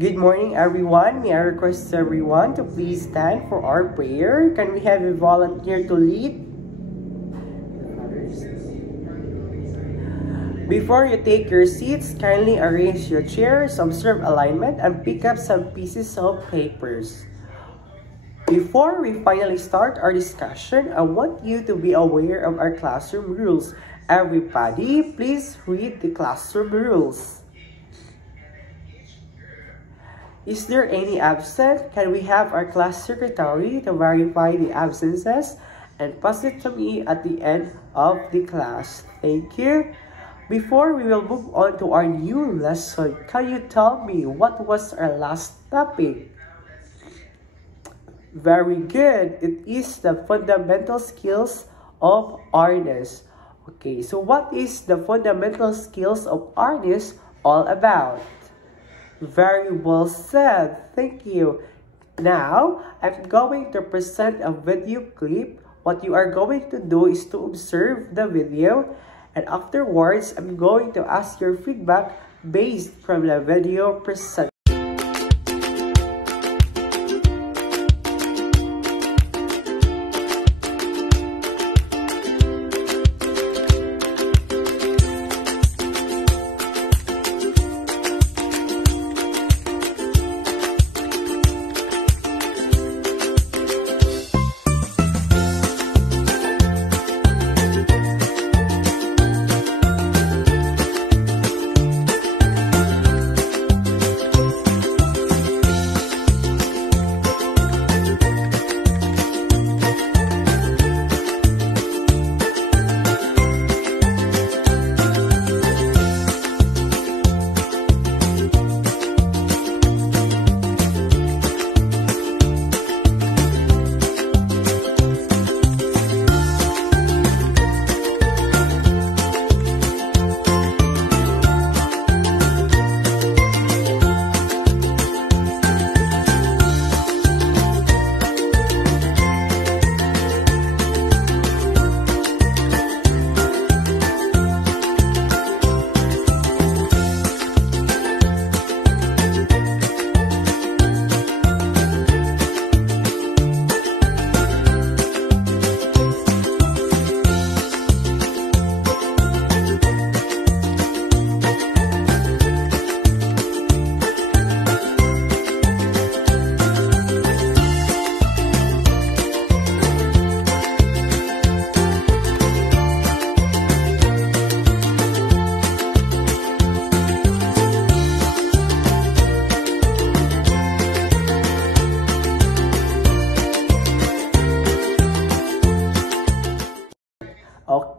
Good morning, everyone. May I request everyone to please stand for our prayer? Can we have a volunteer to lead? Before you take your seats, kindly arrange your chairs, observe alignment, and pick up some pieces of papers. Before we finally start our discussion, I want you to be aware of our classroom rules. Everybody, please read the classroom rules. Is there any absent? Can we have our class secretary to verify the absences and pass it to me at the end of the class? Thank you. Before we will move on to our new lesson, can you tell me what was our last topic? Very good. It is the fundamental skills of artists. Okay, so what is the fundamental skills of artists all about? Very well said. Thank you. Now, I'm going to present a video clip. What you are going to do is to observe the video, and afterwards, I'm going to ask your feedback based from the video presented.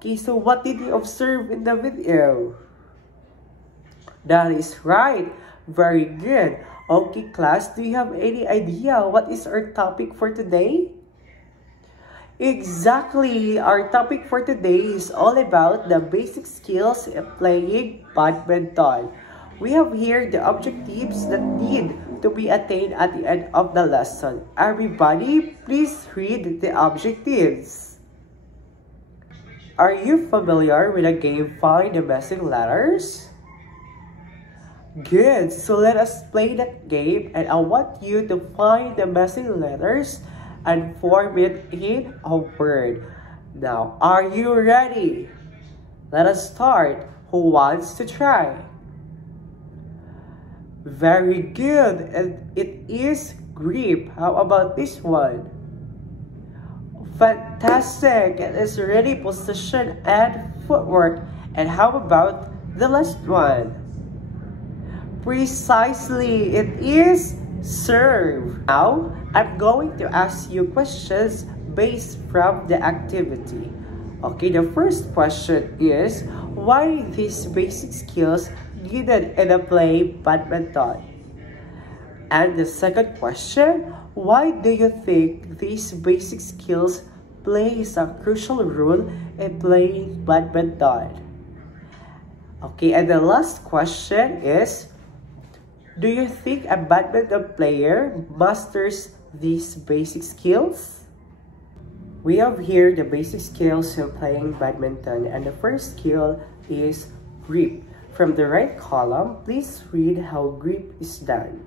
Okay, so what did you observe in the video? That is right. Very good. Okay, class, do you have any idea what is our topic for today? Exactly. Our topic for today is all about the basic skills of playing badminton. We have here the objectives that need to be attained at the end of the lesson. Everybody, please read the objectives. Are you familiar with the game Find the Missing Letters? Good, so let us play that game, and I want you to find the missing letters and form it in a word. Now, are you ready? Let us start. Who wants to try? Very good, and it is grip. How about this one? Fantastic! It is ready, position, and footwork. And how about the last one? Precisely, it is serve. Now, I'm going to ask you questions based from the activity. Okay, the first question is, why these basic skills needed in a play badminton? And the second question, why do you think these basic skills plays a crucial role in playing badminton? Okay, and the last question is, do you think a badminton player masters these basic skills? We have here the basic skills of playing badminton, and the first skill is grip. From the right column, please read how grip is done.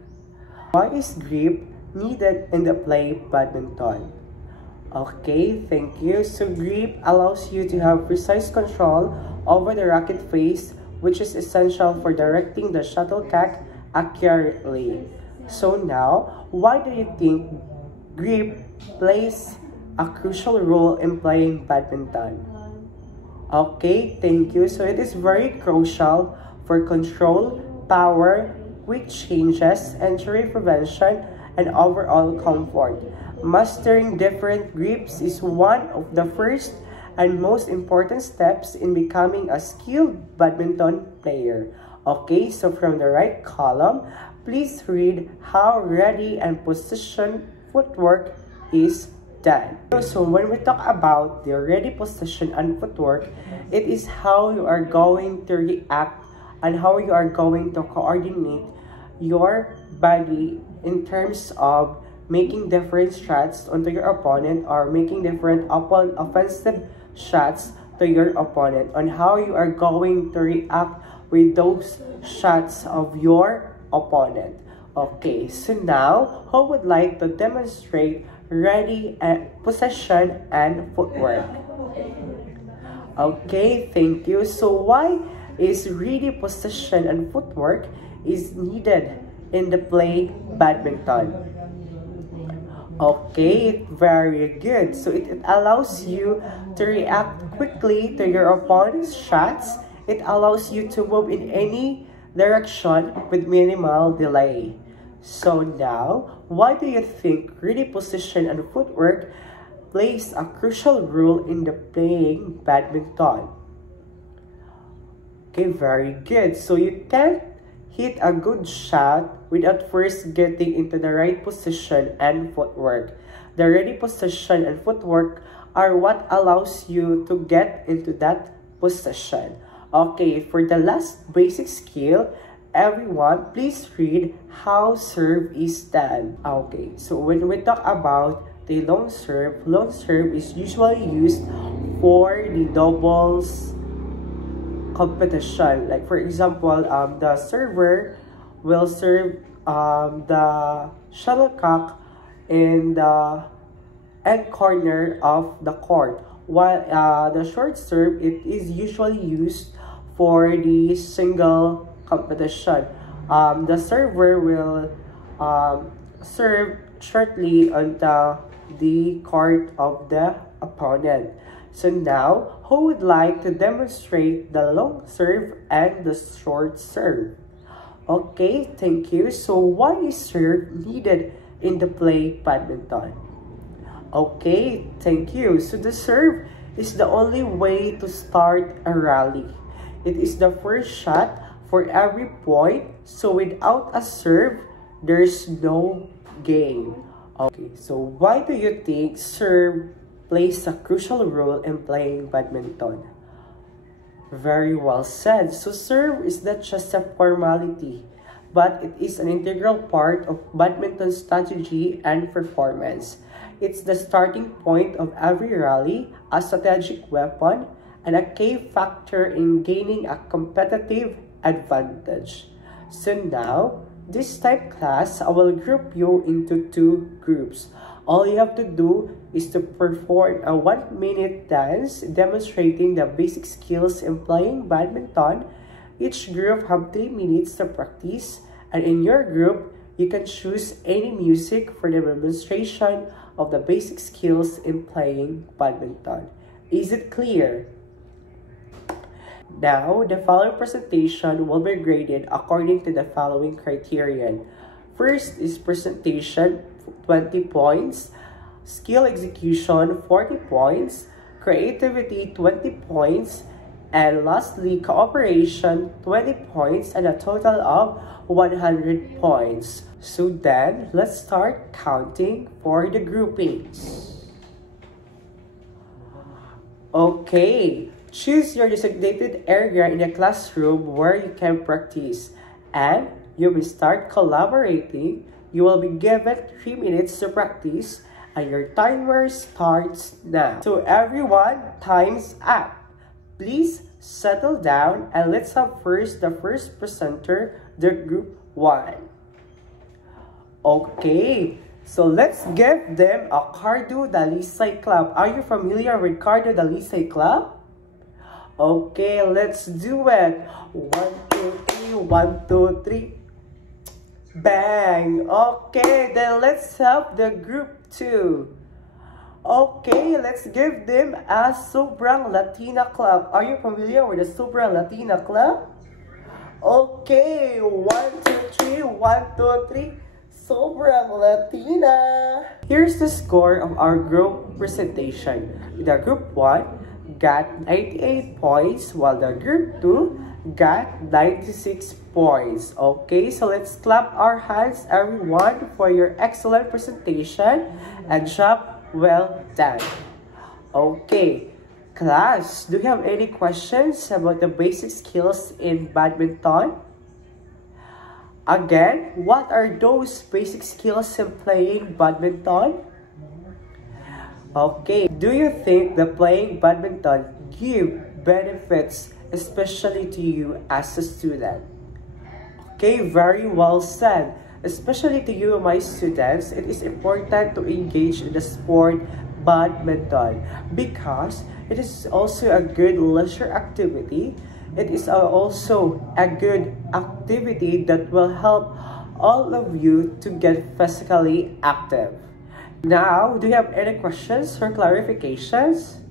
Why is grip needed in the play badminton? Okay, thank you. So grip allows you to have precise control over the racket face, which is essential for directing the shuttlecock accurately. So now, why do you think grip plays a crucial role in playing badminton? Okay, thank you. So it is very crucial for control, power, quick changes, injury prevention, and overall comfort. Mastering different grips is one of the first and most important steps in becoming a skilled badminton player. Okay, so from the right column, please read how ready and position footwork is done. So when we talk about the ready position and footwork, it is how you are going to react and how you are going to coordinate your body in terms of making different shots onto your opponent or making different offensive shots to your opponent, on how you are going to react with those shots of your opponent. Okay, so now who would like to demonstrate ready possession and footwork? Okay, thank you. So why is ready possession and footwork is needed in the play badminton? Okay, very good. So it allows you to react quickly to your opponent's shots. It allows you to move in any direction with minimal delay. So now, why do you think ready position and footwork plays a crucial role in the playing badminton? Okay, very good. So you can't hit a good shot without first getting into the right position and footwork. The ready position and footwork are what allows you to get into that position. Okay, for the last basic skill, everyone, please read how serve is done. Okay, so when we talk about the long serve is usually used for the doubles competition. Like for example, the server will serve the shuttlecock in the end corner of the court, while the short serve, it is usually used for the single competition. The server will serve shortly on the court of the opponent. So now, who would like to demonstrate the long serve and the short serve? Okay, thank you. So why is serve needed in the play badminton? Okay, thank you. So the serve is the only way to start a rally. It is the first shot for every point. So without a serve, there's no game. Okay, so why do you think serve plays a crucial role in playing badminton? Very well said. So serve is not just a formality, but it is an integral part of badminton strategy and performance. It's the starting point of every rally, a strategic weapon, and a key factor in gaining a competitive advantage. So now, this type class, I will group you into two groups. All you have to do is to perform a 1-minute dance demonstrating the basic skills in playing badminton. Each group have 3 minutes to practice, and in your group, you can choose any music for the demonstration of the basic skills in playing badminton. Is it clear? Now, the following presentation will be graded according to the following criterion. First is presentation, 20 points, skill execution, 40 points, creativity, 20 points, and lastly, cooperation, 20 points, and a total of 100 points. So then, let's start counting for the groupings. Okay, choose your designated area in the classroom where you can practice, and you will start collaborating. You will be given 3 minutes to practice, and your timer starts now. So everyone, time's up. Please settle down, and let's have first the first presenter, the group 1. Okay, so let's give them a Cardo Dalisay Club. Are you familiar with Cardo Dalisay Club? Okay, let's do it. 1, 2, 3, 1, 2, 3. Bang! Okay, then let's help the group 2. Okay, let's give them a Sobrang Latina Club. Are you familiar with the Sobrang Latina Club? Okay, 1, 2, 3, 1, 2, 3. Sobrang Latina! Here's the score of our group presentation. The group 1 got 98 points, while the group 2 got 96 points. Okay, so let's clap our hands, everyone, for your excellent presentation and job well done. Okay, class, do you have any questions about the basic skills in badminton? Again, what are those basic skills in playing badminton? Okay, do you think that playing badminton give benefits, especially to you as a student? Okay, very well said. Especially to you, my students, it is important to engage in the sport badminton because it is also a good leisure activity. It is also a good activity that will help all of you to get physically active. Now, do you have any questions or clarifications?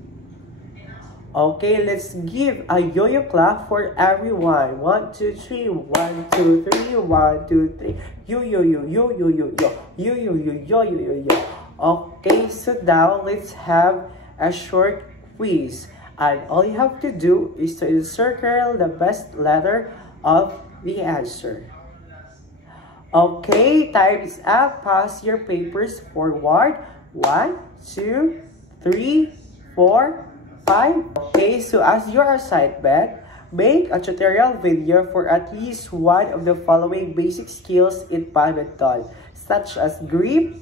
Okay, let's give a yo-yo clap for everyone. 1, 2, 3. 1, 2, 3. 1, 2, 3. Yo yo yo yo yo yo yo yo yo yo yo yo yo yo. Okay, so now let's have a short quiz. And all you have to do is to encircle the best letter of the answer. Okay, time is up. Pass your papers forward. 1, 2, 3, 4, 5. Okay, so as your assignment, make a tutorial video for at least one of the following basic skills in badminton, such as grip,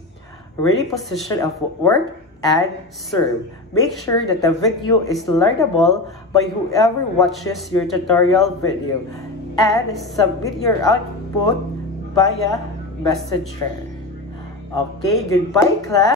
ready position of footwork, and serve. Make sure that the video is learnable by whoever watches your tutorial video, and submit your output via messenger. Okay, goodbye class.